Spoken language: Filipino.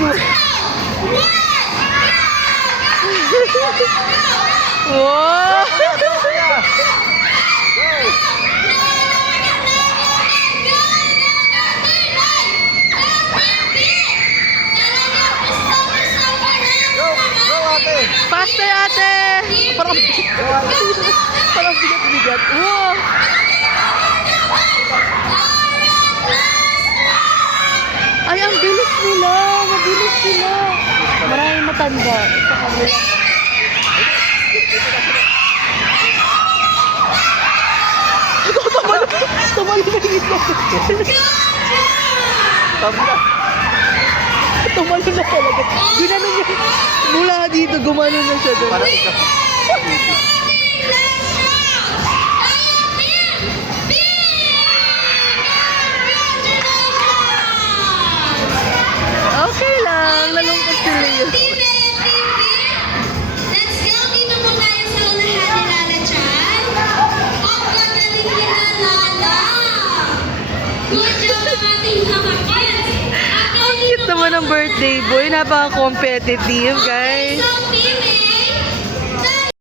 Wow! Faster, ate! Parang bigat-bigat. Wow! Ay, ang bilis nila! Mabilis sila! Maraming matanda. Sa kanila. Tumalo na yung ito. Tumalo na talaga. Ginano niya. Mula dito, gumano na siya doon. Parang ikaw. Okay lang. Nalungkot sila yun. Let's go. Dito po tayo sa unahan ni Lala Chan. Ang gagaling ni Lala. Good job ang ating mga kids. Ang cute naman ng birthday boy. Napaka-competitive, guys.